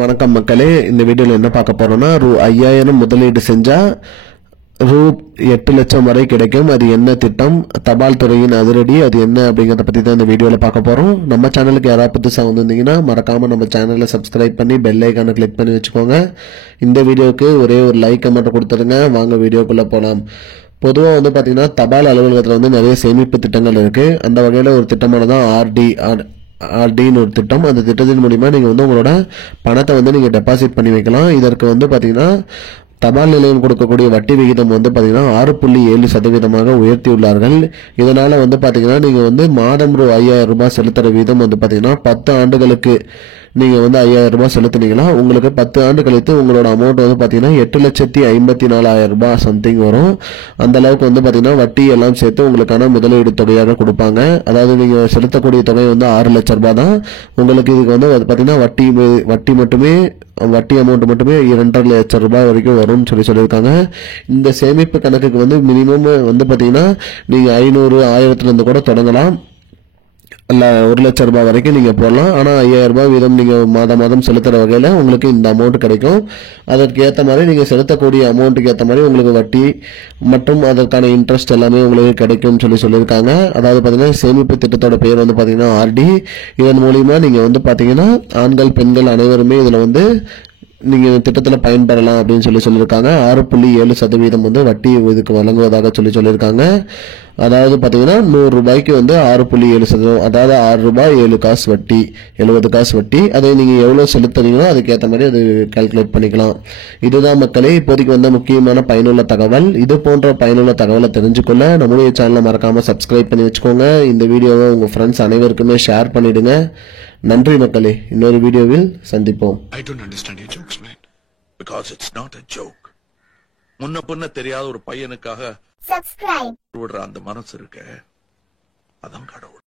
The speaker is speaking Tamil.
வணக்கம் மக்களே, இந்த வீடியோவில் என்ன பார்க்க போறோம்னா ரூ. 5000 முதலீடு செஞ்சா ரூ. 8 லட்சம் வரை கிடைக்கும். அது என்ன திட்டம், தபால் துறையின் அதிரடி, அது என்ன அப்படிங்கறத பத்தி தான் இந்த வீடியோவில் பார்க்க போறோம். நம்ம சேனலுக்கு யாராவது புதுசாக வந்திருந்தீங்கன்னா மறக்காம நம்ம சேனலை சப்ஸ்கிரைப் பண்ணி பெல் ஐக்கானை கிளிக் பண்ணி வச்சுக்கோங்க. இந்த வீடியோவுக்கு ஒரே ஒரு லைக் மட்டும் கொடுத்துருங்க. வாங்க வீடியோக்குள்ள போகலாம். பொதுவாக பார்த்தீங்கன்னா தபால் அலுவலகத்தில் நிறைய சேமிப்பு திட்டங்கள் இருக்கு. அந்த வகையில் ஒரு திட்டமானதான் ஆர்டின்னு ஒரு திட்டம். அந்த திட்டத்தின் மூலிமா நீங்கள் உங்களோட பணத்தை நீங்கள் டெபாசிட் பண்ணி வைக்கலாம். இதற்கு பார்த்தீங்கன்னா தபால் நிலையம் கொடுக்கக்கூடிய வட்டி விகிதம் பார்த்தீங்கன்னா 6.7% உயர்த்தியுள்ளார்கள். இதனால பார்த்தீங்கன்னா நீங்க மாதம் ரூ. 5000 செலுத்துற வீதம் பார்த்தீங்கன்னா 10 ஆண்டுகளுக்கு நீங்க 5000 செலுத்தினீங்களா உங்களுக்கு 10 ஆண்டு கழித்து உங்களோட அமௌண்ட் பார்த்தீங்கன்னா 8,54,000 சம்திங் வரும். அந்த அளவுக்கு பார்த்தீங்கன்னா வட்டி எல்லாம் சேர்த்து உங்களுக்கான முதலீடு தொகையாக கொடுப்பாங்க. அதாவது நீங்க செலுத்தக்கூடிய தொகை 6 லட்சம் ரூபாய் தான். உங்களுக்கு இதுக்கு பார்த்தீங்கன்னா வட்டி அமௌண்ட் மட்டுமே 2.5 லட்சம் ரூபாய் வரைக்கும் வரும்னு சொல்லியிருக்காங்க. இந்த சேமிப்பு கணக்குக்கு மினிமம் பார்த்தீங்கன்னா நீங்க 500,000 இருந்து கூட தொடங்கலாம். 1 லட்சம் ரூபாய் வரைக்கும் நீங்க போடலாம். ஆனா 5000 வீதம் நீங்க மாதம் செலுத்துற வகையில உங்களுக்கு இந்த அமௌண்ட் கிடைக்கும். அதற்கு ஏற்ற மாதிரி நீங்க செலுத்தக்கூடிய அமௌண்ட்டுக்கு ஏற்ற மாதிரி உங்களுக்கு வட்டி மற்றும் அதற்கான இன்ட்ரெஸ்ட் எல்லாமே உங்களுக்கு கிடைக்கும் சொல்லியிருக்காங்க. அதாவது பாத்தீங்கன்னா சேமிப்பு திட்டத்தோட பேர் பாத்தீங்கன்னா ஆர்டி. இதன் மூலியமா நீங்க பாத்தீங்கன்னா ஆண்கள் பெண்கள் அனைவருமே இதுல நீங்க திட்டத்தில் பயன்பெறலாம் அப்படின்னு சொல்லியிருக்காங்க. 6.7% வட்டி இதுக்கு வழங்குவதாக சொல்லியிருக்காங்க. அதாவது பாத்தீங்கன்னா 100 ரூபாய்க்கு 6.7%, அதாவது 6 ரூபாய் 7 காசு வட்டி, 70 காசு வட்டி. அதை நீங்க எவ்வளவு செலுத்துறீங்களோ அதுக்கேற்ற மாதிரி அது கால்குலேட் பண்ணிக்கலாம். இதுதான் மக்களே இப்போதைக்கு முக்கியமான பயனுள்ள தகவல். இது போன்ற பயனுள்ள தகவலை தெரிஞ்சுக்கொள்ள நம்முடைய சேனலை மறக்காம சப்ஸ்கிரைப் பண்ணி வச்சுக்கோங்க. இந்த வீடியோவை உங்க ஃப்ரெண்ட்ஸ் அனைவருக்குமே ஷேர் பண்ணிடுங்க. நன்றி மக்களே, இன்னொரு வீடியோவில் சந்திப்போம். I don't understand your jokes, man. Because it's not a joke. முன்ன பின்ன தெரியாத ஒரு பையனுக்காக subscribe விடுற அந்த மனசு இருக்க, அதான் கடவுள்.